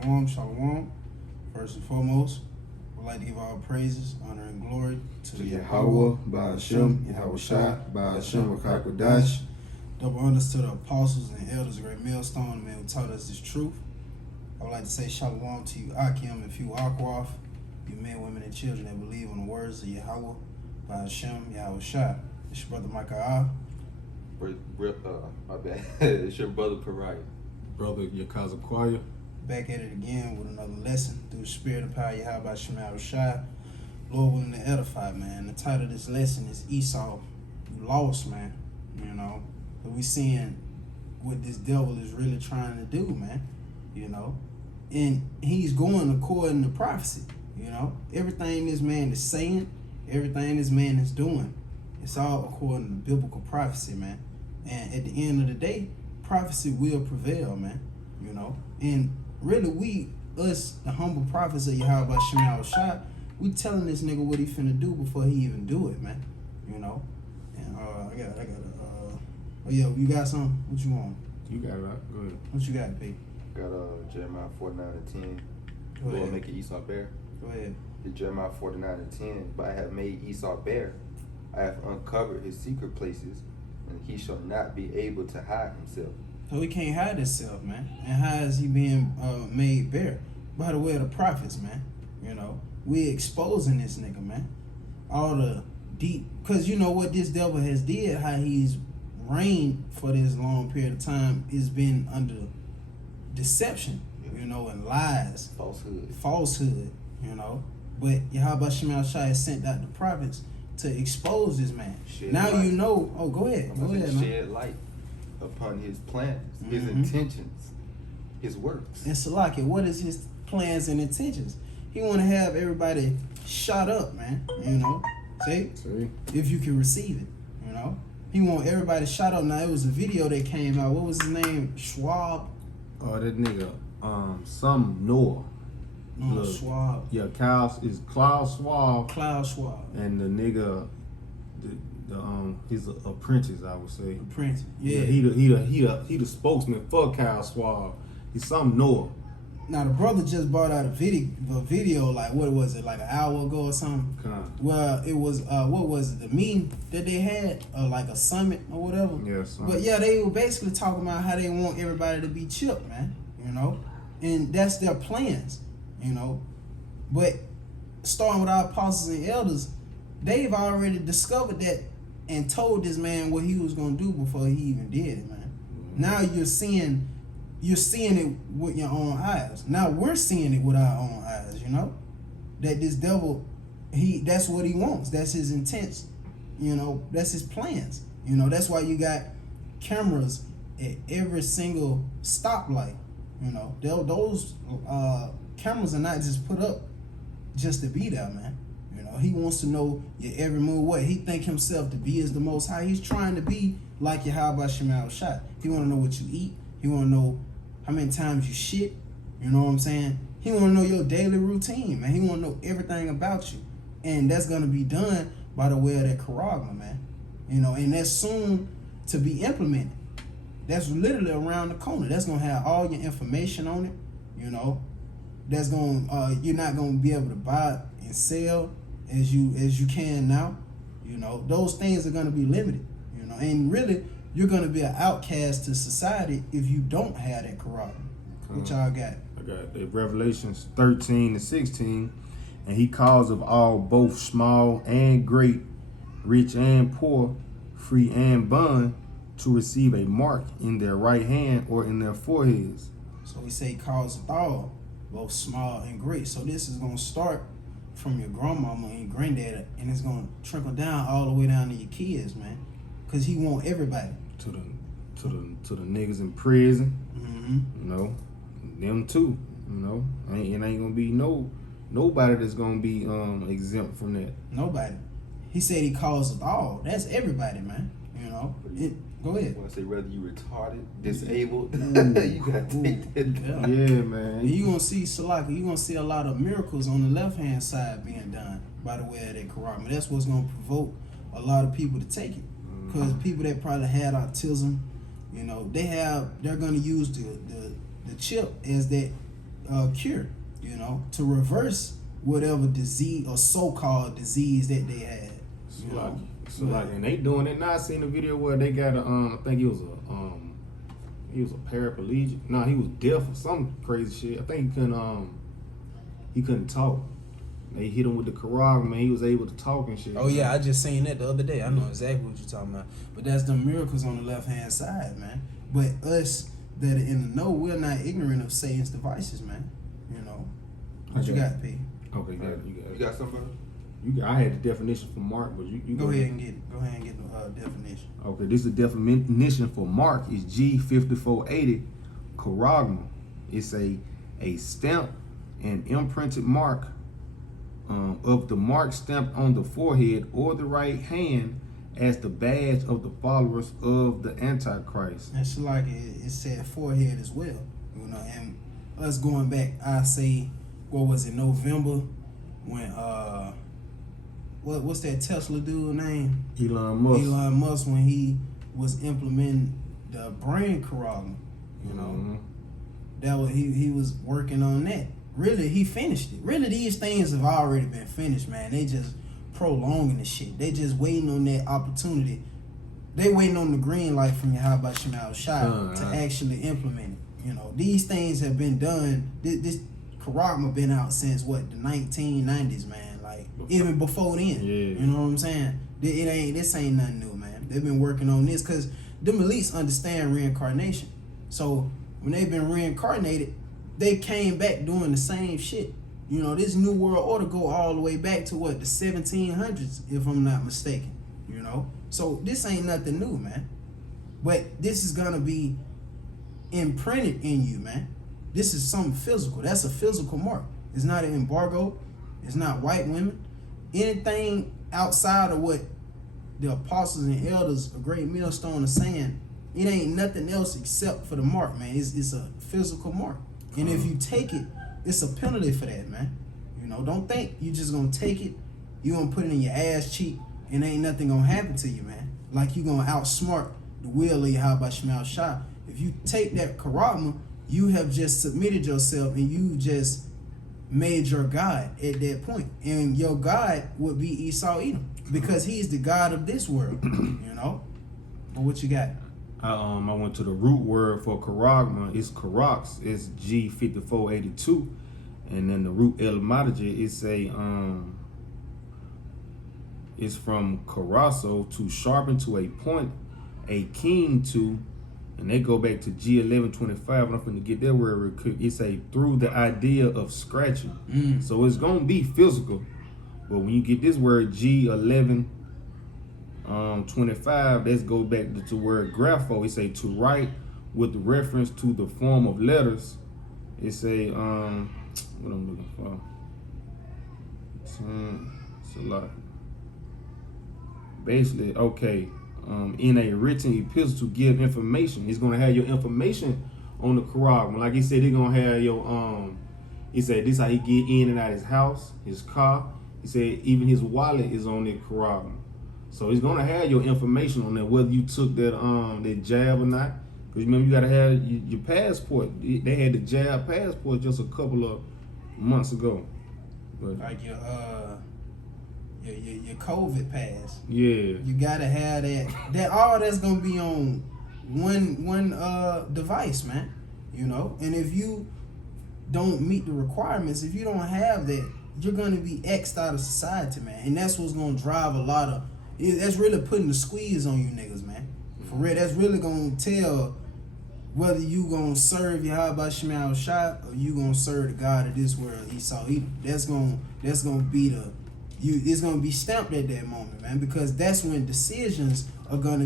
Shalom, shalom. First and foremost, we'd like to give all praises, honor, and glory to Yahweh, Ba'ashem, Yahweh Shai, Ba'ashem, Wakakwadash. Double honors to the apostles and elders, great millstone, man who taught us this truth. I would like to say shalom to you, Akim, and few Akwaf, you men, women, and children that believe on the words of Yahweh, Ba'ashem, Yahweh Shai. It's your brother Micah. My bad. It's your brother Pariah. Brother Yakaza Kwaya. Back at it again with another lesson through the spirit and power of Yahweh Shai Shai. Lord willing to edify, man. The title of this lesson is Esau Lost, man. You know, but we seeing what this devil is really trying to do, man. You know, and he's going according to prophecy. You know, everything this man is saying, everything this man is doing, it's all according to biblical prophecy, man. And at the end of the day, prophecy will prevail, man. You know, and really us, the humble prophets of Yahweh Shai Shai, we telling this nigga what he finna do before he even do it, man. You know, and oh yeah, you got something? What you want? You got it, right? Go ahead. What you got, B? Got Jeremiah 49:10. Go ahead. Lord make Esau bare. Go ahead. Jeremiah 49:10. But I have made Esau bare. I have uncovered his secret places, and he shall not be able to hide himself. So he can't hide himself, man. And how is he being made bare? By the way of the prophets, man. You know, we exposing this nigga, man. All the deep, because you know what this devil has did, how he's reigned for this long period of time is been under deception, you know, and lies. Falsehood, you know. But Yahweh Shai has sent out the prophets to expose this man. Now you know. Oh, go ahead. Go ahead, man. Shed light upon his plans, his intentions, his works. And Salaki, what is his plans and intentions? He want to have everybody shot up, man. You know, see, if you can receive it, you know. He want everybody shot up. Now it was a video that came out. What was his name? Schwab. Oh, that nigga, some Noah. No, Schwab. Yeah, is Klaus Schwab. Klaus Schwab. And the nigga, his apprentice, I would say. Apprentice. Yeah. He the spokesman for Klaus Schwab. He's some Noah. Now the brother just brought out a video like, what was it, like an hour ago or something? Well, it was what was it, the meeting that they had, like a summit or whatever. Yes. But yeah, they were basically talking about how they want everybody to be chipped, man. You know, and that's their plans. You know, but starting with our apostles and elders, they've already discovered that and told this man what he was gonna do before he even did it, man. Now you're seeing it with your own eyes. Now we're seeing it with our own eyes, you know? That this devil, that's what he wants. That's his intents. You know, that's his plans. You know, that's why you got cameras at every single stoplight. You know, those cameras are not just put up just to be there, man. You know, he wants to know your every move. What he think himself to be is the Most High. He's trying to be like Yahweh Shai. He want to know what you eat. He want to know how many times you shit. You know what I'm saying? He want to know your daily routine, man. He want to know everything about you. And that's going to be done by the way of that charagma, man. You know, and that's soon to be implemented. That's literally around the corner. That's going to have all your information on it, you know. That's going you're not going to be able to buy and sell as you can now. You know, those things are going to be limited, you know. And really, you're going to be an outcast to society if you don't have that charagma. What y'all got? I got the Revelations 13-16, and he calls of all, both small and great, rich and poor, free and bond, to receive a mark in their right hand or in their foreheads. So we say calls of all, both small and great. So this is going to start from your grandmama and your granddad, and it's going to trickle down all the way down to your kids, man. Cause he want everybody. To the niggas in prison, you know, them too, you know. It ain't gonna be nobody that's gonna be exempt from that. Nobody. He said he calls it all. That's everybody, man. You know. Go ahead. When I say whether you retarded, disabled, you gotta take that. Yeah, man. And you gonna see Salaki. You gonna see a lot of miracles on the left hand side being done by the way of that charagma. That's what's gonna provoke a lot of people to take it. Because people that probably had autism, you know, they're gonna use the chip as that cure, to reverse whatever disease or so-called disease that they had. And they doing it now. I seen a video where they got a I think he was a paraplegic. No, he was deaf or some crazy shit. I think he couldn't talk. They hit him with the charagma, man. He was able to talk and shit. Oh yeah, I just seen that the other day. I know exactly what you're talking about. But that's the miracles on the left-hand side, man. But us that are in the know, we're not ignorant of Satan's devices, man. What you got, P? Okay, you got it. You got somebody? I had the definition for Mark, but you go ahead and get it. Go ahead and get the definition. Okay, this is the definition for Mark is G5480 charagma. It's a stamp and imprinted mark of the mark stamped on the forehead or the right hand as the badge of the followers of the Antichrist. That's like it said forehead as well, and us going back, I say, what was it, November, when what's that Tesla dude name? Elon Musk. Elon Musk, when he was implementing the brain charagma, that was he was working on that. Really, he finished it. Really, these things have already been finished, man. They just prolonging the shit. They just waiting on that opportunity. They waiting on the green light from Yahweh Shemal Shai to actually implement it. These things have been done. This charagma been out since what, the 1990s, man. Like even before then. Yeah. You know what I'm saying? This ain't nothing new, man. They've been working on this because them elites understand reincarnation. So when they've been reincarnated, they came back doing the same shit. This New World Order go all the way back to what, the 1700s, if I'm not mistaken. So this ain't nothing new, man. But this is gonna be imprinted in you, man. This is something physical. That's a physical mark. It's not an embargo. It's not white women. Anything outside of what the apostles and elders, a great millstone, are saying, it ain't nothing else except for the mark, man. It's a physical mark. And if you take it, it's a penalty for that, man. Don't think you just gonna take it, you gonna put it in your ass cheek, and ain't nothing gonna happen to you, man. Like you gonna outsmart the will of Yahweh Shemal Shai. If you take that charagma, you have just submitted yourself and you just made your God at that point. And your God would be Esau Edom, because he's the God of this world, But what you got? I went to the root word for charagma. It's charax. It's G5482, and then the root etymology it's from charasso, to sharpen to a point, a keen to, and they go back to G1125. And I'm finna get that word real quick. It's through the idea of scratching. So it's gonna be physical, but when you get this word G11. 25, let's go back to word grapho. It to write with reference to the form of letters. It what I'm looking for. It's a lot. Basically, okay, in a written epistle to give information. It's gonna have your information on the charagma. Like he said, they're gonna have your he said this how he get in and out of his house, his car. He said even his wallet is on the charagma. So it's gonna have your information on there, whether you took that jab or not. Because remember, you gotta have your passport. They had the jab passport just a couple of months ago. But like your COVID pass. Yeah. You gotta have that. All that's gonna be on one device, man. And if you don't meet the requirements, if you don't have that, you're gonna be X'd out of society, man. And that's what's gonna drive a lot of. That's really putting the squeeze on you niggas, man. For real, that's really gonna tell whether you gonna serve Yahweh Shemal Shai or you gonna serve the God of this world, Esau Edom. That's gonna be it's gonna be stamped at that moment, man, because that's when decisions are gonna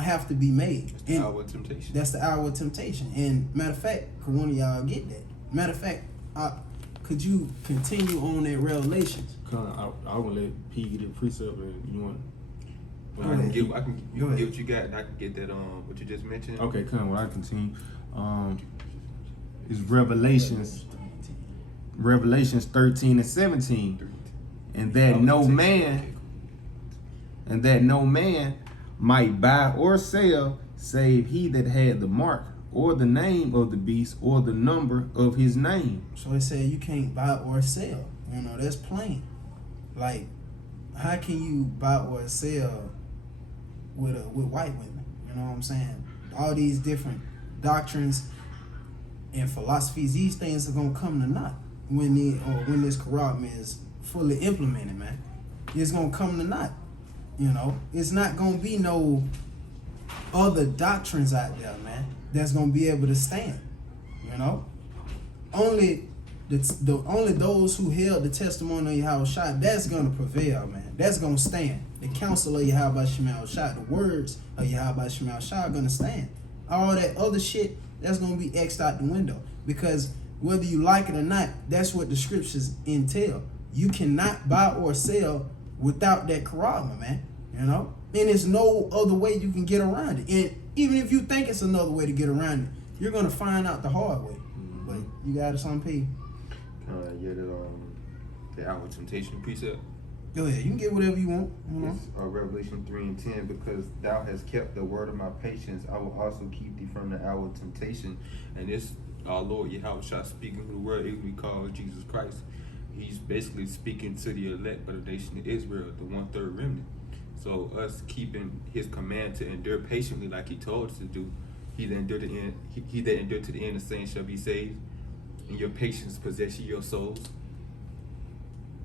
have to be made. That's the hour of temptation. That's the hour of temptation. And matter of fact, could one of y'all get that? Matter of fact, could you continue on that Revelations? I will let P get the precept, and you want. I can get what you got, and I can get that what you just mentioned. Okay, come on. I continue. It's Revelations 13 and 17, and that no man might buy or sell save he that had the mark or the name of the beast, or the number of his name. So it said you can't buy or sell. You know, that's plain. Like, how can you buy or sell with white women? You know what I'm saying? All these different doctrines and philosophies, these things are gonna come to naught when this corruption is fully implemented, man. It's gonna come to naught. You know, it's not gonna be no other doctrines out there, man, that's gonna be able to stand. You know, only only those who held the testimony of Yahweh Shai, that's gonna prevail, man. That's gonna stand. The counsel of Yahweh Shai, the words of Yahweh Shai are gonna stand. All that other shit, that's gonna be X'd out the window, because whether you like it or not, that's what the scriptures entail. You cannot buy or sell without that karama, man. You know, and there's no other way you can get around it. And even if you think it's another way to get around it, you're gonna find out the hard way. But you got it on P. Yeah, the hour temptation precept. Go ahead, you can get whatever you want. You know? It's Revelation 3:10, because thou hast kept the word of my patience, I will also keep thee from the hour of temptation. And this our Lord Yahweh Shai speaking who the word we call Jesus Christ. He's basically speaking to the elect of the nation of Israel, the 1/3 remnant. So us keeping his command to endure patiently like he told us to do, he that endured to the end, he that endured to the end, the saints shall be saved. And your patience possess ye your souls.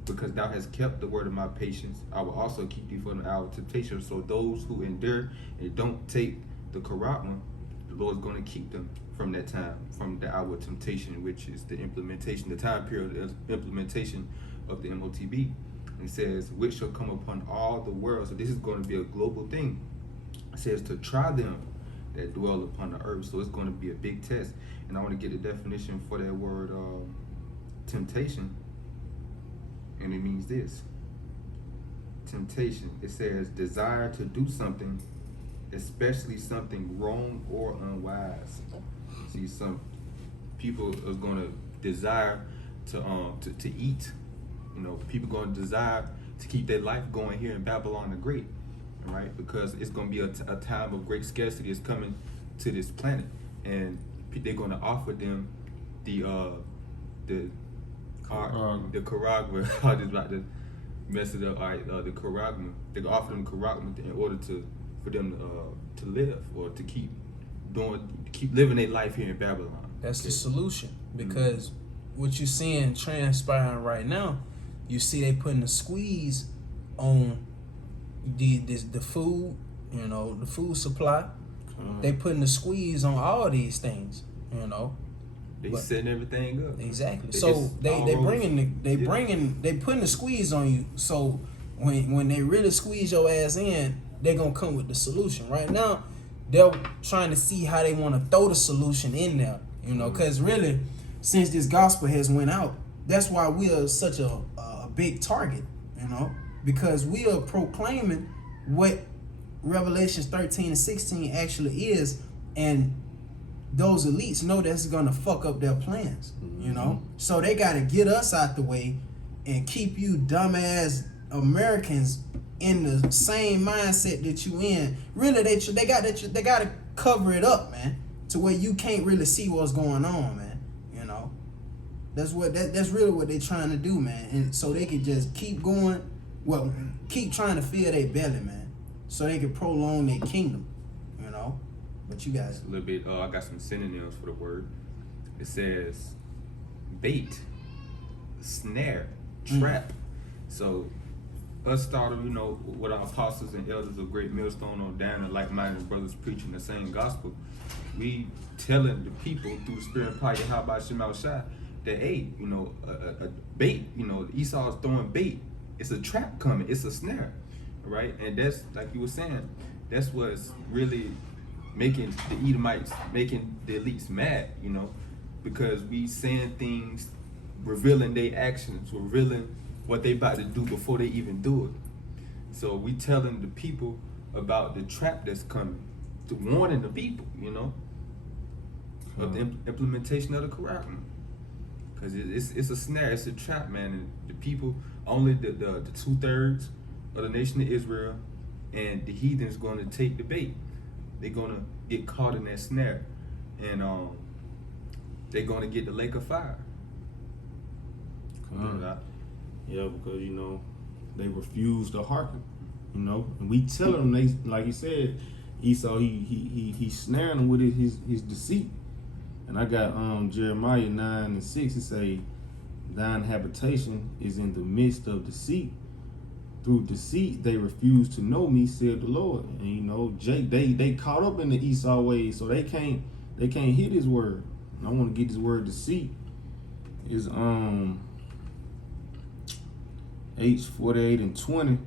Because thou hast kept the word of my patience, I will also keep thee from the hour of temptation. So those who endure and don't take the karama, the Lord's going to keep them from that time, from the hour of temptation, which is the implementation, the time period of implementation of the MOTB. It says, which shall come upon all the world. So this is going to be a global thing. It says to try them that dwell upon the earth. So it's going to be a big test. And I want to get the definition for that word temptation. And it means this. Temptation. It says desire to do something, especially something wrong or unwise. See, some people are going to desire to eat. You know, people going to desire to keep their life going here in Babylon the Great, right? Because it's going to be a time of great scarcity is coming to this planet, and they're going to offer them the charagma. I was about to mess it up. All right, the charagma. They're going to offer them charagma in order for them to live, or to keep living their life here in Babylon. That's the solution, because what you're seeing transpiring right now, you see they putting the squeeze on the food, you know, the food supply. They putting the squeeze on all these things, you know. They setting everything up. Exactly. So they putting the squeeze on you. So when they really squeeze your ass in, they're gonna come with the solution. Right now, they're trying to see how they want to throw the solution in there, you know, because really, since this gospel has went out, that's why we are such a big target, you know, because we are proclaiming what Revelations 13 and 16 actually is, and those elites know that's gonna fuck up their plans, you know. So they gotta get us out the way and keep you dumbass Americans in the same mindset that you in. Really, they gotta cover it up, man, to where you can't really see what's going on, man. You know, that's really what they're trying to do, man. And so they can just keep going, keep trying to fill their belly, man, so they can prolong their kingdom, you know. But you guys, a little bit. I got some synonyms for the word. It says bait, snare, trap. So us started, you know, with our apostles and elders of Great Millstone on down, and like-minded brothers preaching the same gospel. We telling the people through the spirit and power, how about Shemal Shai, that hey, you know, a bait, you know, Esau's throwing bait. It's a trap coming. It's a snare, right? And that's, like you were saying, that's what's really making the Edomites, making the elites mad, you know, because we saying things, revealing their actions, revealing what they about to do before they even do it. So we telling the people about the trap that's coming, to warning the people, you know, of the implementation of the Quran. Because it's a snare, it's a trap, man. And the people, only the 2/3 of the nation of Israel and the heathens going to take the bait. They're going to get caught in that snare. and they're gonna get the lake of fire. Yeah, because they refuse to hearken. And we tell them, they, like he said, Esau, he's snaring them with his deceit. And I got Jeremiah 9:6. It say, thine habitation is in the midst of deceit. Through deceit they refuse to know me, said the Lord. And they caught up in the Esau ways, so they can't hear this word. And I want to get this word deceit. Is H48 and 20.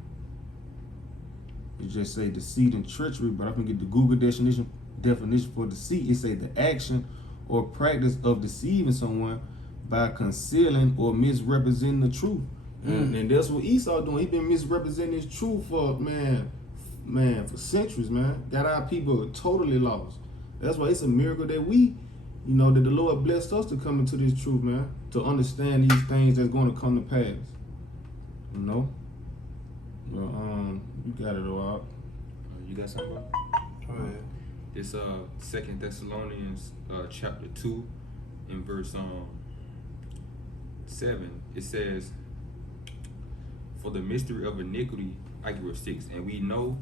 It just say deceit and treachery, but I can get the Google definition for deceit. It say the action or practice of deceiving someone by concealing or misrepresenting the truth. And that's what Esau doing. He been misrepresenting his truth for for centuries, man. Got our people totally lost. That's why it's a miracle that that the Lord blessed us to come into this truth, man, to understand these things that's going to come to pass. Well, you got it all. You got something, bro? Go ahead. This 2 Thessalonians chapter 2 in verse 7, it says, for the mystery of iniquity, I give verse 6, and we know,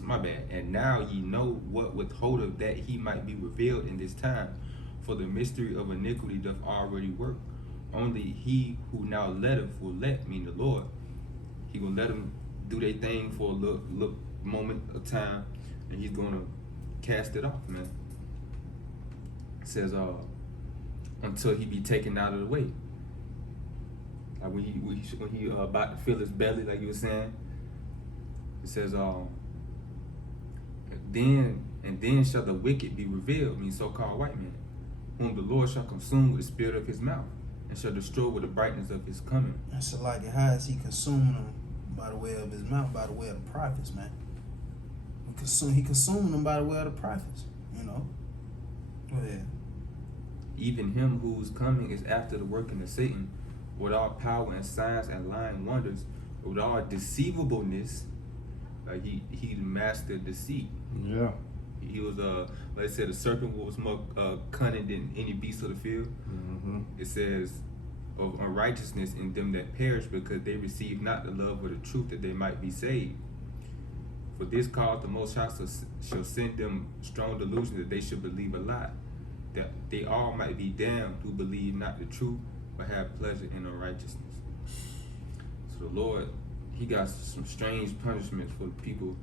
my bad, and now ye know what withholdeth that he might be revealed in this time, for the mystery of iniquity doth already work. Only he who now letteth will let, mean the Lord. He gonna let them do their thing for a little moment of time, and he's gonna cast it off, man. It says, until he be taken out of the way. Like when he about to fill his belly, like you were saying. It says, then shall the wicked be revealed, mean so-called white man, whom the Lord shall consume with the spirit of his mouth, and shall destroy with the brightness of his coming. And so like how is he consuming them? By the way of his mouth, by the way of the prophets, man. He consumed them by the way of the prophets, Go ahead. Even him whose coming is after the working of Satan, with all power and signs and lying wonders, with all deceivableness, like he mastered deceit. Yeah. He was like I said, the serpent was more cunning than any beast of the field. Mm-hmm. It says of unrighteousness in them that perish, because they receive not the love of the truth, that they might be saved. For this cause the Most High shall send them strong delusion, that they should believe a lie, that they all might be damned who believe not the truth, but have pleasure in unrighteousness. So the Lord, he got some strange punishments for people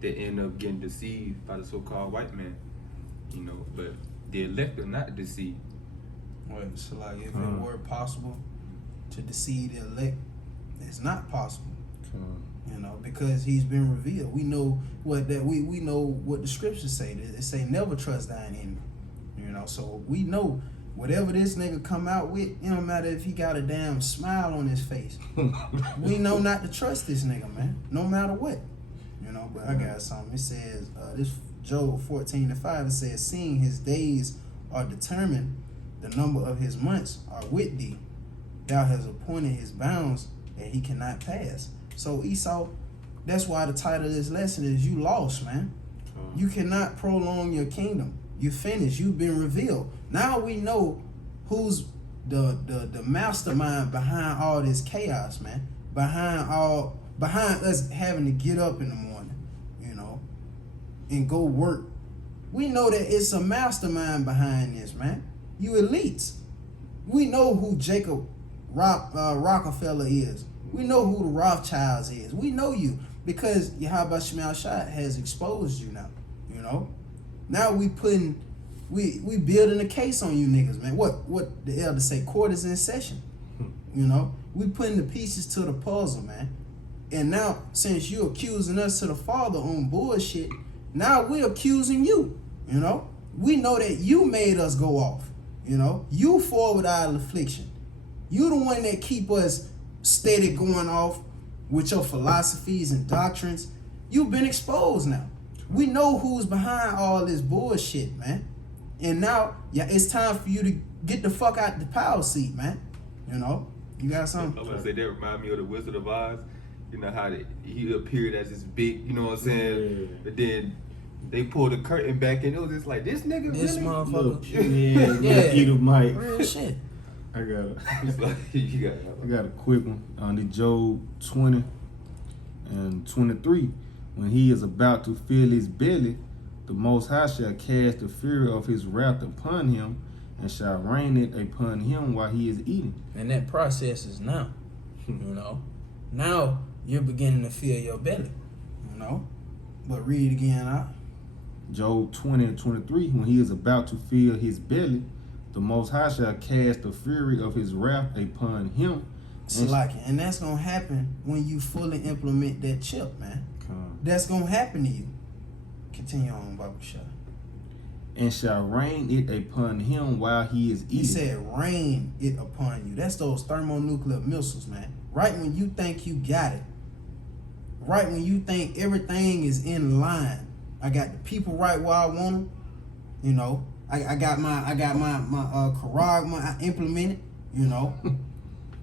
that end up getting deceived by the so-called white man, but the elect are not deceived. Wait, so like if it were possible to deceive the elect, it's not possible. Because he's been revealed. We know what the scriptures say. They say never trust thine enemy. So we know whatever this nigga come out with, it don't matter if he got a damn smile on his face. We know not to trust this nigga, man. No matter what. But I got something. It says this Job 14:5. It says, seeing his days are determined, the number of his months are with thee. Thou hast appointed his bounds that he cannot pass. So Esau, that's why the title of this lesson is you lost, man. You cannot prolong your kingdom. You finished. You've been revealed. Now we know who's the mastermind behind all this chaos, man. Behind us having to get up in the morning, and go work. We know that it's a mastermind behind this, man. You elites. We know who Jacob Rockefeller is. We know who the Rothschilds is. We know you because Yahweh Shemel Shah has exposed you now. Now we building a case on you niggas, man. What the elder say? Court is in session. We putting the pieces to the puzzle, man. And now since you accusing us to the Father on bullshit, now we're accusing you. We know that you made us go off. You forward our affliction. You the one that keep us steady going off with your philosophies and doctrines. You've been exposed now. We know who's behind all this bullshit, man. And now, it's time for you to get the fuck out the power seat, man. You got something? I was gonna say that remind me of the Wizard of Oz. How he appeared as this big, you know what I'm saying? Yeah. But then They pulled the curtain back and it was just like, this nigga This really? motherfucker. Yeah, eat a mic. Real shit. I got It's like, you I got a quick one on the Job 20 and 23. When he is about to fill his belly, the Most High shall cast the fury of his wrath upon him, and shall rain it upon him while he is eating. And that process is now. You know, now you're beginning to fill your belly. You know, but read again out. Job 20 and 23. When he is about to fill his belly, the Most High shall cast the fury of his wrath upon him. And that's gonna happen when you fully implement that chip, man. That's gonna happen to you. Continue on, Baba Shah. And shall rain it upon him while he is eating. He said, rain it upon you. That's those thermonuclear missiles, man. Right when you think you got it. Right when you think everything is in line. I got the people right where I want them. You know, I got my charagma I implemented. You know,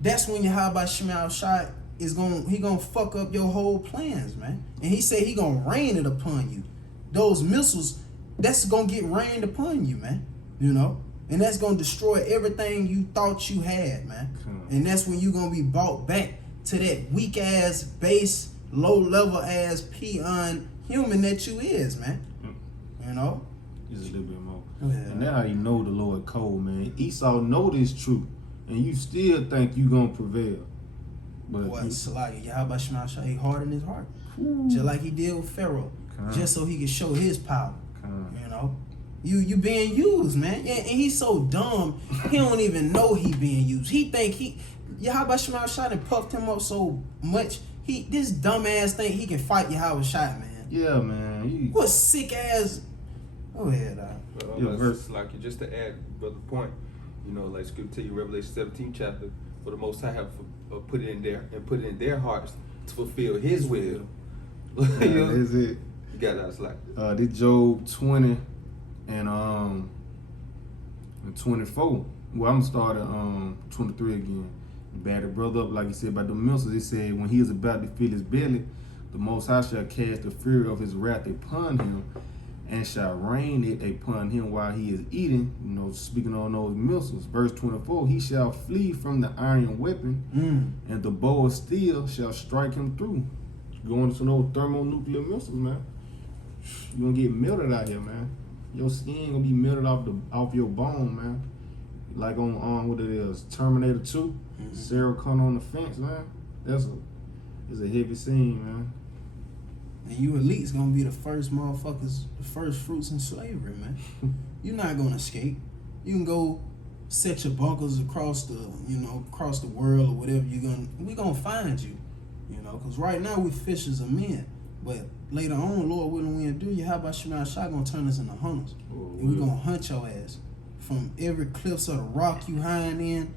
that's when Yahweh Shema Shai is gonna fuck up your whole plans, man. And he said he gonna rain it upon you. Those missiles, that's gonna get rained upon you, man. You know, and that's gonna destroy everything you thought you had, man. And that's when you gonna be brought back to that weak ass, base, low level ass peon human that you is, man. You know. Just a little bit more. Yeah. And that's how you know the Lord cold, man. Esau know this truth, and you still think you gonna prevail. But What Salaki, Yahweh Shema Shai, he hardened his heart. Ooh. Just like he did with Pharaoh. Just so he could show his power. You know? You being used, man. Yeah, and he's so dumb, he don't even know he being used. He think Yahweh Shema Shai done puffed him up so much. This dumbass think he can fight Yahweh Shai, man. Yeah, man. What sick ass. Go ahead, dog. verse, like just to add, brother, point, you know, like Scripture tell you, Revelation 17 chapter, for the Most High have put it in their hearts to fulfill His will. Is it? You got us like this Job 20 and 24. Well, I'm gonna start at 23 again. Bad the brother up, like he said about the missiles. It said when he is about to fill his belly, the Most High shall cast the fury of his wrath upon him, and shall rain it upon him while he is eating. You know, speaking on those missiles. Verse 24, he shall flee from the iron weapon, and the bow of steel shall strike him through. Going to those thermonuclear missiles, man. You gonna get melted out here, man. Your skin gonna be melted off your bone, man. Like on what it is, Terminator 2, Sarah Connor on the fence, man. It's a heavy scene, man. And you elites gonna be the first motherfuckers, the first fruits in slavery, man. You're not gonna escape. You can go set your bunkers across the world or whatever. We gonna find you, you know. Cause right now we fishers of men, but later on, Lord willing, we do. Yahweh Shema Shai gonna turn us into hunters, and we gonna hunt your ass from every cliffs of the rock you hiding in,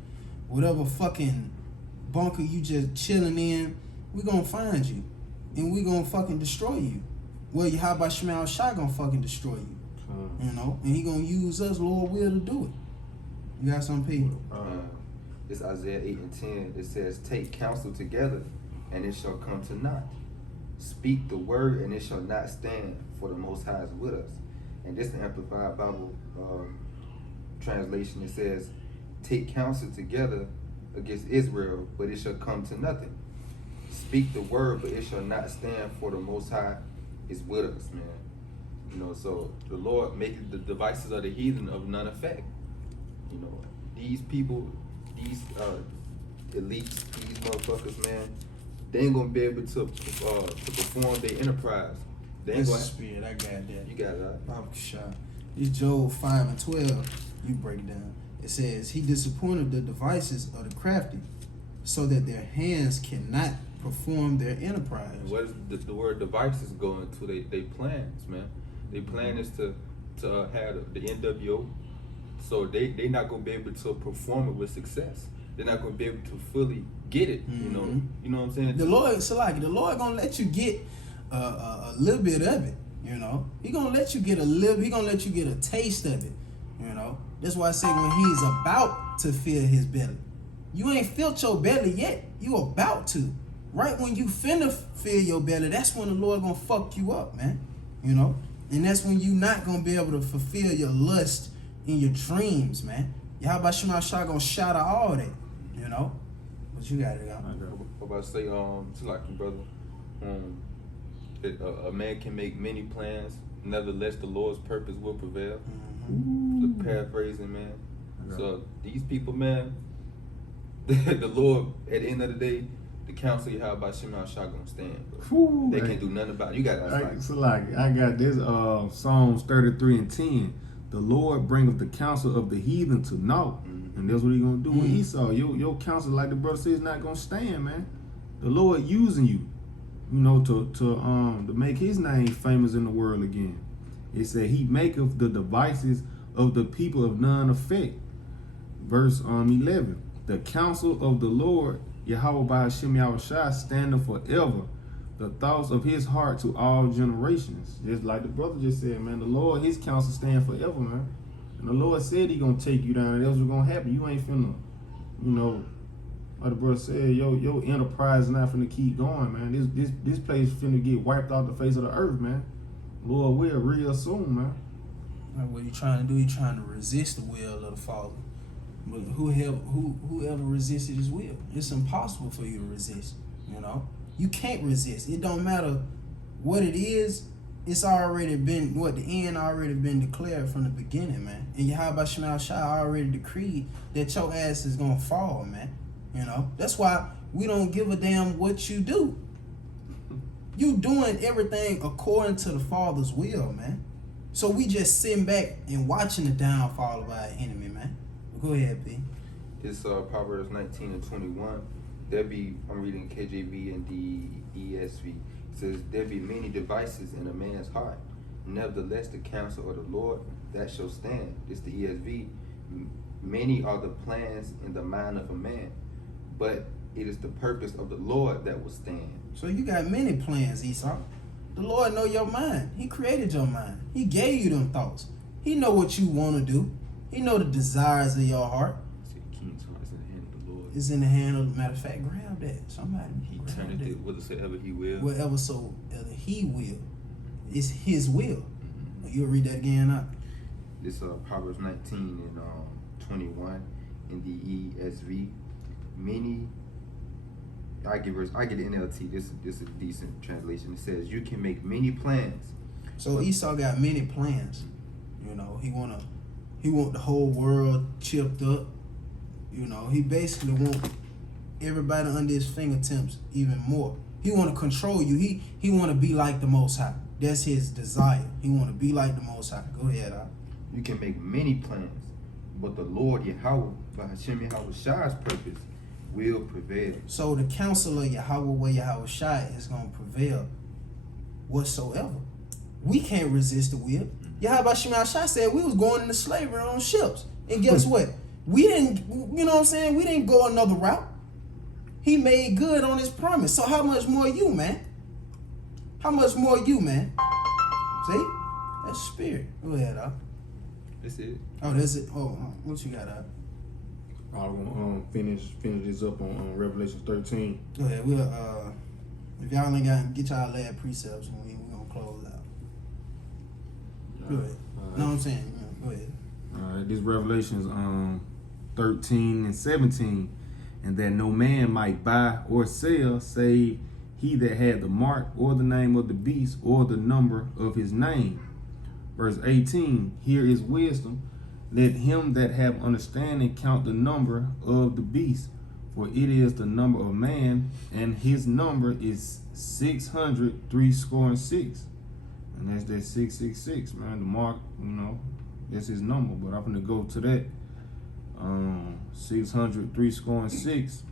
whatever fucking bunker you just chilling in. We gonna find you. And we gonna fucking destroy you. Well, Yahweh Shema Shai gonna fucking destroy you. You know? And he gonna use us, Lord will, to do it. You got some people? It's Isaiah 8 and 10. It says, take counsel together, and it shall come to naught. Speak the word, and it shall not stand, for the Most High is with us. And this is the Amplified Bible translation. It says, take counsel together against Israel, but it shall come to nothing. Speak the word, but it shall not stand, for the Most High is with us, man. You know, so the Lord making the devices of the heathen of none effect. You know, these people, these elites, these motherfuckers, man, they ain't gonna be able to perform their enterprise. They ain't That's gonna. the spirit. I got that. You got that. Baba Shah. It's Job 5 and 12. You break it down. It says, he disappointed the devices of the crafty, so that their hands cannot perform their enterprise. And what is the word devices going to? They plans, man. They plan is to have the NWO, so they not gonna be able to perform it with success. They're not gonna be able to fully get it. You know what I'm saying? The Lord gonna let you get a little bit of it. You know, He gonna let you get a little. He gonna let you get a taste of it. You know, that's why I say when He's about to fill His belly, you ain't filled your belly yet. You about to. Right when you finna fill your belly, that's when the Lord gonna fuck you up, man. You know, And that's when you not gonna be able to fulfill your lust in your dreams, man. Yahweh Shema Shah gonna shatter all that, you know. But you got it, y'all. What about to say, to like your brother, that a man can make many plans, nevertheless the Lord's purpose will prevail. Mm-hmm. Paraphrasing, man. Yeah. So these people, man, the Lord, at the end of the day, the counsel you have about Shema Shah gonna stand, bro. Whew, They hey. can't do nothing about it. You got to So like I got this Psalms 33:10. The Lord bringeth the counsel of the heathen to naught. And that's what he gonna do with Esau. Your counsel, like the brother says, is not gonna stand, man. The Lord using you, to make his name famous in the world again. It said he maketh the devices of the people of none effect. Verse 11. The counsel of the Lord, Yahweh by Hashem Yahushua, standeth forever. The thoughts of his heart to all generations. Just like the brother just said, man, the Lord, his counsel stand forever, man. And the Lord said he gonna take you down, and that's what's gonna happen. You ain't finna, like the brother said, your enterprise not finna keep going, man. This place finna get wiped off the face of the earth, man. Lord will real soon, man. Like what you trying to do? You trying to resist the will of the Father. But whoever resisted his will, it's impossible for you to resist. You know, you can't resist. It don't matter what it is. It's already been the end already been declared from the beginning, man. And Yahweh Shema Shah already decreed that your ass is gonna fall, man. You know, that's why we don't give a damn what you do. You doing everything according to the Father's will, man. So we just sitting back and watching the downfall of our enemy, man. Go ahead, B. It's Proverbs 19:21. I'm reading KJV and the ESV. It says, there be many devices in a man's heart. Nevertheless, the counsel of the Lord, that shall stand. It's the ESV. Many are the plans in the mind of a man, but it is the purpose of the Lord that will stand. So you got many plans, Esau. The Lord know your mind. He created your mind. He gave you them thoughts. He know what you want to do. He know the desires of your heart. The king's heart is in the hand of the Lord. It's in the hand of, matter of fact, grab that. Somebody He grab turneth that. it whithersoever he will. Whatever he will. It's his will. You'll read that again, huh? This Proverbs 19 and 21 in the ESV. Many, I get the NLT. This is a decent translation. It says, you can make many plans. So Esau got many plans. You know, he want the whole world chipped up. You know, he basically want everybody under his fingertips even more. He want to control you. He want to be like the Most High. That's his desire. He want to be like the Most High. Go ahead, Al. You can make many plans, but the Lord Yahweh, by Hashem Yahweh Shah's purpose, will prevail. So the counsel of Yahweh Shai is going to prevail whatsoever. We can't resist the will. Yahweh Shai said we was going into slavery on ships. And guess what? We didn't, you know what I'm saying? We didn't go another route. He made good on his promise. So how much more you, man? How much more you, man? See? That's spirit. Go ahead, Al. That's it. Oh, that's it. Oh, what you got, Al? I'm gonna finish this up on Revelation 13. Go ahead. We'll if y'all ain't got, get y'all last precepts and we gonna close out. Go ahead. Know what I'm saying? Yeah, go ahead. All right, this Revelations 13 and 17, and that no man might buy or sell save he that had the mark or the name of the beast or the number of his name. Verse 18, here is wisdom. Let him that have understanding count the number of the beast, for it is the number of man, and his number is 666. And that's that 666, man. The mark, that's his number. But I'm gonna go to that 666.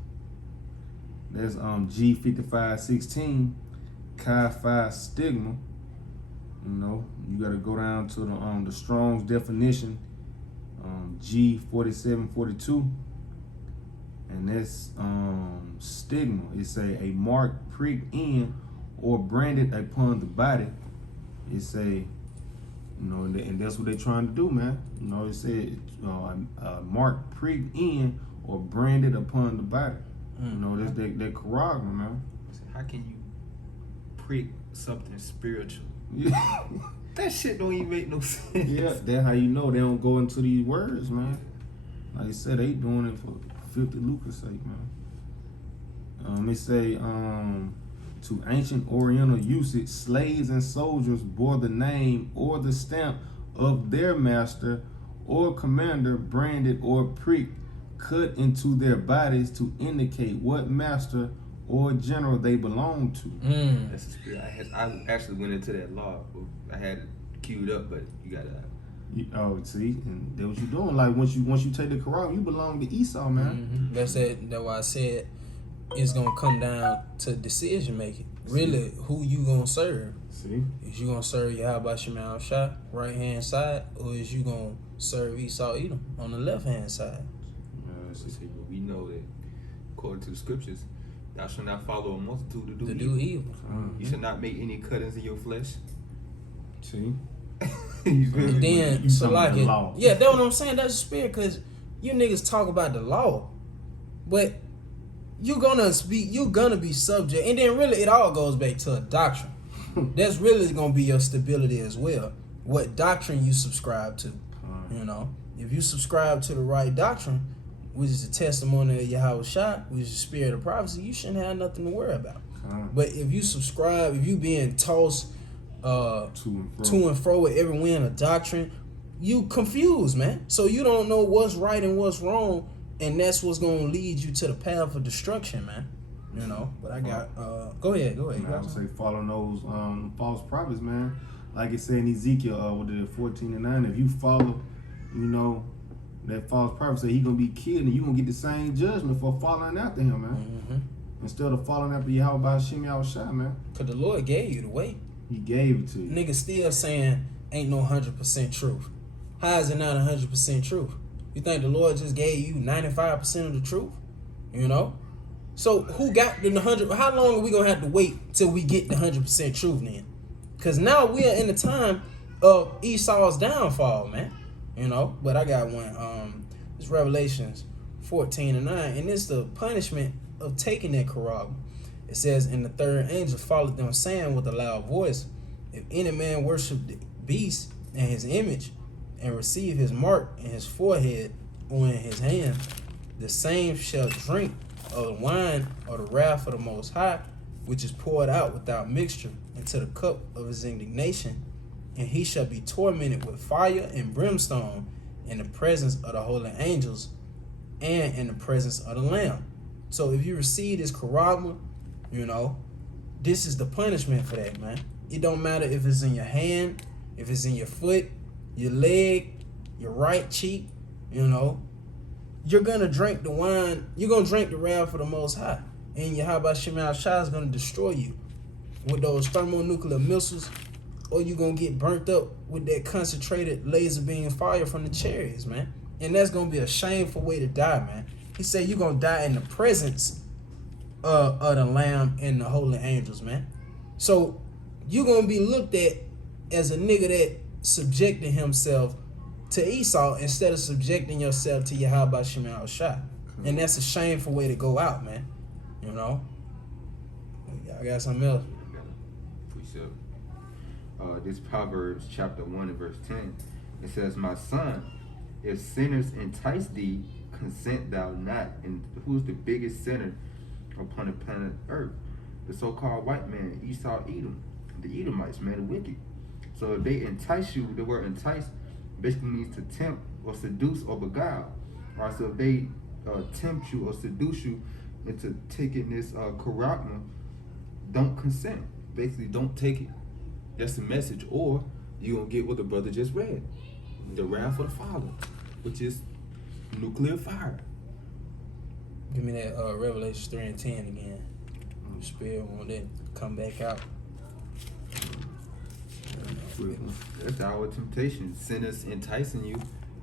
That's G5516, Chi Phi stigma. You gotta go down to the Strong's definition, G4742, and that's stigma. It's a mark pricked in or branded upon the body. It's and that's what they're trying to do, man. It said a mark pricked in or branded upon the body. That's that Quran, man. How can you prick something spiritual? Yeah. That shit don't even make no sense. Yeah, that's how you know they don't go into these words, man. Like I said, they doing it for filthy lucre's sake, man. It say, to ancient Oriental usage, slaves and soldiers bore the name or the stamp of their master or commander, branded or pricked, cut into their bodies to indicate what master or general they belong to. That's a spirit. I actually went into that law. I had it queued up, but you gotta. Oh, see, and that's what you doing. Like once you take the Quran, you belong to Esau, man. That's it. That's why I said it's gonna come down to decision making. Really, who you gonna serve? See, Is you gonna serve Yahweh Shemal Shah, right hand side, or is you gonna serve Esau Edom on the left hand side? But we know that according to the scriptures, thou shalt not follow a multitude to do To evil. do evil. You should not make any cuttings in your flesh. see. And then, You so talking about like the it, law. yeah, that's what I'm saying. That's the spirit, because you niggas talk about the law, but you're gonna be subject, and then really it all goes back to a doctrine. That's really gonna be your stability as well. What doctrine you subscribe to, you know? If you subscribe to the right doctrine, which is the testimony of Yahweh Shah, which is the spirit of prophecy, you shouldn't have nothing to worry about. But if you being tossed to and fro with every wind of doctrine, you confused, man. So you don't know what's right and what's wrong, and that's what's gonna lead you to the path of destruction, man. You know. But I got go ahead. Man, I would say follow those false prophets, man. Like it said in Ezekiel, what did it 14:9? If you follow, you know, that false prophet, say he gonna be killed, and you gonna get the same judgment for following after him, man. Instead of following after Yahweh Shem Yahushua, man. Cause the Lord gave you the way. He gave it to you. Niggas still saying ain't no 100% truth. How is it not 100% truth? You think the Lord just gave you 95% of the truth? You know? So who got the 100? How long are we gonna have to wait till we get the 100% truth then? Cause now we are in the time of Esau's downfall, man. You know. But I got one. It's Revelations 14:9, and it's the punishment of taking that Quran. It says, and the third angel followed them, saying with a loud voice, if any man worship the beast and his image, and receive his mark in his forehead or in his hand, the same shall drink of the wine of the wrath of the Most High, which is poured out without mixture into the cup of his indignation, and he shall be tormented with fire and brimstone in the presence of the holy angels and in the presence of the Lamb. So if you receive this Quran, you know, this is the punishment for that, man. It don't matter if it's in your hand, if it's in your foot, your leg, your right cheek, you know. You're going to drink the wine. You're going to drink the wrath of the Most High. And Yahweh Shemal Shah is going to destroy you with those thermonuclear missiles, or you're going to get burnt up with that concentrated laser beam fire from the chariots, man. And that's going to be a shameful way to die, man. He said you're going to die in the presence of the Lamb and the holy angels, man. So you're going to be looked at as a nigga that subjected himself to Esau instead of subjecting yourself to Yahweh Shemal Shah. And that's a shameful way to go out, man. You know? I got something else. This Proverbs chapter 1 and verse 10. It says, my son, if sinners entice thee, consent thou not. And who's the biggest sinner upon the planet Earth? The so-called white man, Esau Edom. The Edomites, man, the wicked. So if they entice you, the word entice basically means to tempt or seduce or beguile. All right, so if they tempt you or seduce you into taking this charagma, don't consent. Basically, don't take it. That's the message. Or you're going to get what the brother just read. The wrath of the Father, which is nuclear fire. Give me that Revelation 3 and 10 again. The spirit won't let come back out. That's our temptation. Sinners enticing you,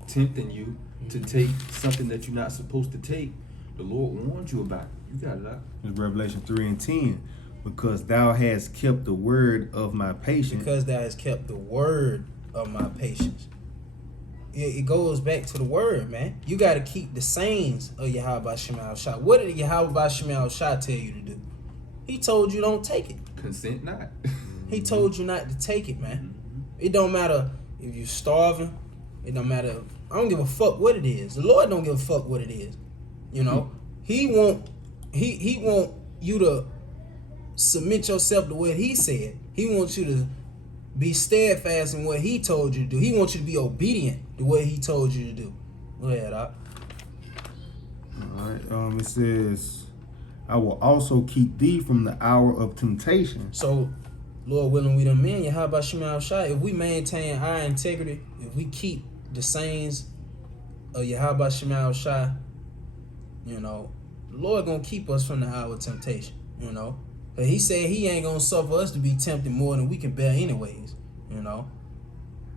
tempting you to take something that you're not supposed to take. The Lord warned you about it. You got it out. It's Revelation 3 and 10. Because thou hast kept the word of my patience. Because thou hast kept the word of my patience. It goes back to the word, man. You got to keep the sayings of Yahweh Shemal Shah. What did Yahweh Shemal Shah tell you to do? He told you don't take it. Consent not. He told you not to take it, man. It don't matter if you starving. It don't matter. I don't give a fuck what it is. The Lord don't give a fuck what it is. You know, He want you to submit yourself to what He said. He wants you to be steadfast in what He told you to do. He wants you to be obedient to what He told you to do. Go ahead, Doc. All right. It says, I will also keep thee from the hour of temptation. So, Lord willing, we done men. How about Shema Shai? If we maintain our integrity, if we keep the sayings of Yahweh Shema Shai, you know, the Lord gonna keep us from the hour of temptation. You know, but He said He ain't gonna suffer us to be tempted more than we can bear, anyways. You know,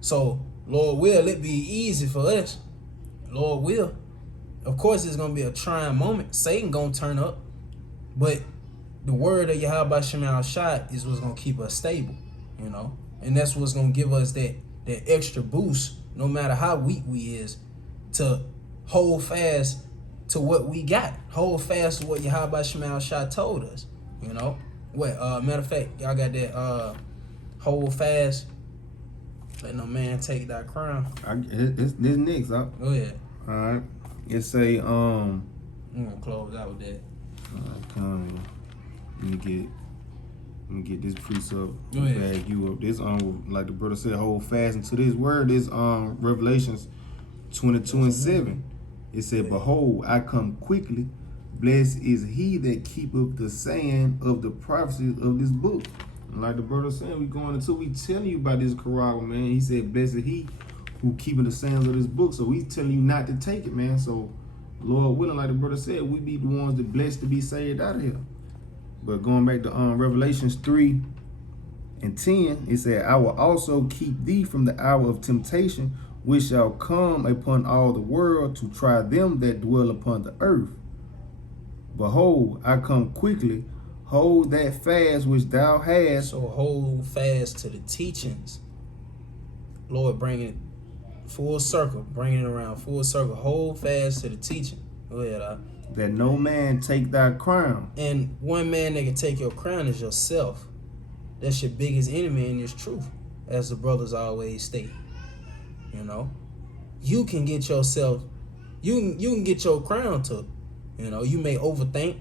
so Lord will it be easy for us. Lord will. Of course, it's gonna be a trying moment. Satan gonna turn up, but the word of Yahweh Shema Shai is what's gonna keep us stable, you know, and that's what's gonna give us that extra boost, no matter how weak we is, to hold fast to what we got, hold fast to what Yahweh Shema Shai told us, you know. What? Matter of fact, y'all got that hold fast, let no man take thy crown. This next up. Go ahead. All right. It say I'm gonna close out with that. Let me get this precept. Go ahead. Bag you up. This like the brother said, hold fast into this word. This Revelations 22:7. It said, behold, I come quickly. Blessed is he that keepeth the saying of the prophecies of this book. And like the brother said, we going until we telling you about this Quran, man. He said, blessed he who keeping the sayings of this book. So we telling you not to take it, man. So Lord willing, like the brother said, we be the ones that blessed to be saved out of here. But going back to Revelations 3:10, it said, I will also keep thee from the hour of temptation, which shall come upon all the world to try them that dwell upon the earth. Behold, I come quickly. Hold that fast which thou hast. So hold fast to the teachings. Lord, bring it full circle, bringing it around full circle. Hold fast to the teaching. Go ahead, that no man take thy crown. And one man that can take your crown is yourself. That's your biggest enemy in this truth, as the brothers always state. You know, you can get yourself, you can get your crown took. You know, you may overthink,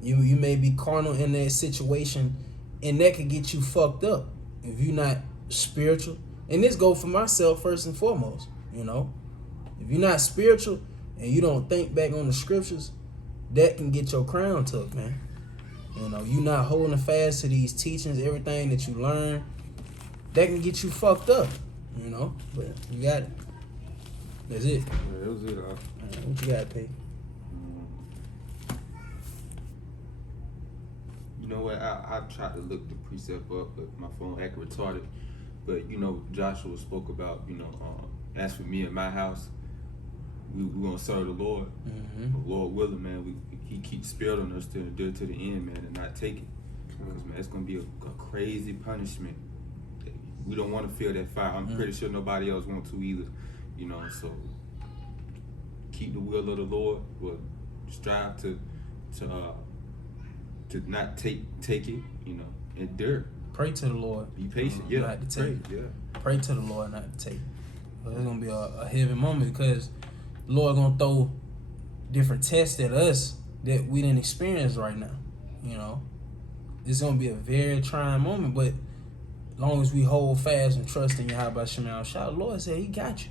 you may be carnal in that situation, and that could get you fucked up if you're not spiritual. And this go for myself first and foremost. You know, if you're not spiritual and you don't think back on the scriptures, that can get your crown took, man. You know, you not holding fast to these teachings, everything that you learn, that can get you fucked up, you know. But you got it. That's it. Yeah, that was it. Right, what you got, P? You know what? I tried to look the precept up, but my phone acted retarded. But you know, Joshua spoke about, you know, as for me and my house, we gonna serve the Lord. Mm-hmm. Lord willing, man, He keeps spirit on us to do it to the end, man, and not take it. Because man, it's gonna be a crazy punishment. We don't want to feel that fire. I'm pretty sure nobody else wants to either. You know, so keep the will of the Lord. Well, strive to not take it. You know, endure. Pray to the Lord. Be patient. Yeah. Not to take it. Yeah. Pray to the Lord not to take it. But it's gonna be a heavy moment because the Lord gonna throw different tests at us that we didn't experience right now. You know, it's gonna be a very trying moment, but as long as we hold fast and trust in Yahweh Shema Shai, the Lord said He got you.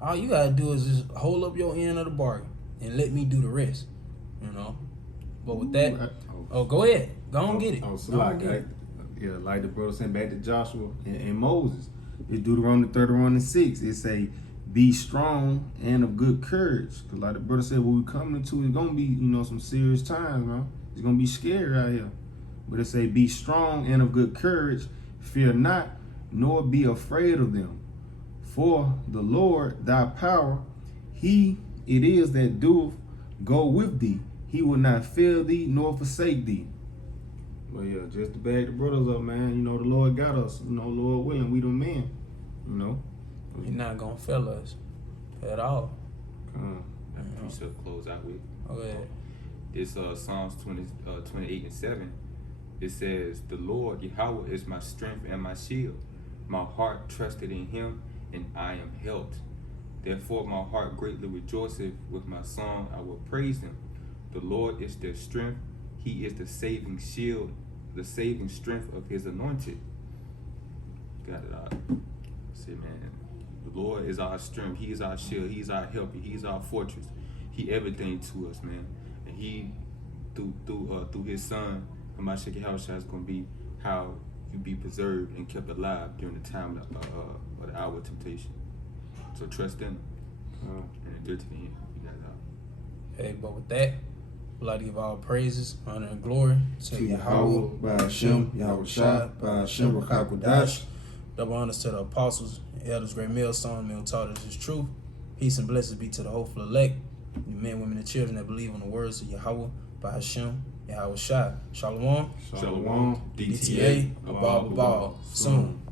All you gotta do is just hold up your end of the bargain and let me do the rest. You know. But with that, go ahead, go on get it. Yeah, like the brother saying back to Joshua and Moses. It's Deuteronomy 31:6. It say, be strong and of good courage. Because like the brother said, what we coming into is going to be, you know, some serious times, man. It's going to be scary out here. But it say, be strong and of good courage. Fear not, nor be afraid of them. For the Lord, thy power, He it is that doeth go with thee. He will not fail thee, nor forsake thee. Well, yeah, just to bag the brothers up, man. You know, the Lord got us. You know, Lord willing, we the men. You know. He's not gonna fail us at all. That precept close out with. Okay. It's Psalms 28:7. It says, the Lord Yahweh is my strength and my shield. My heart trusted in him, and I am helped. Therefore my heart greatly rejoiceth, with my song I will praise him. The Lord is their strength, he is the saving shield, the saving strength of his anointed. Got it out. Say, man, the Lord is our strength, he is our shield, he's our helper, he's our fortress. He everything to us, man. And he through his son, Hamashiach Yahushua, is gonna be how you be preserved and kept alive during the time of the hour of temptation. So trust in him and endure to the end. You got it out. Hey, but with that, we'd like to give all praises, honor, and glory to Yahweh, by Hashem, Yahushua, by Hashem, Rakakudash. Double honors to the apostles, elders, great millstone, men who taught us his truth. Peace and blessings be to the hopeful elect, the men, women, and children that believe on the words of Yahweh, by Hashem, Yahushua. Shalom. Shalom. DTA, Abal, soon.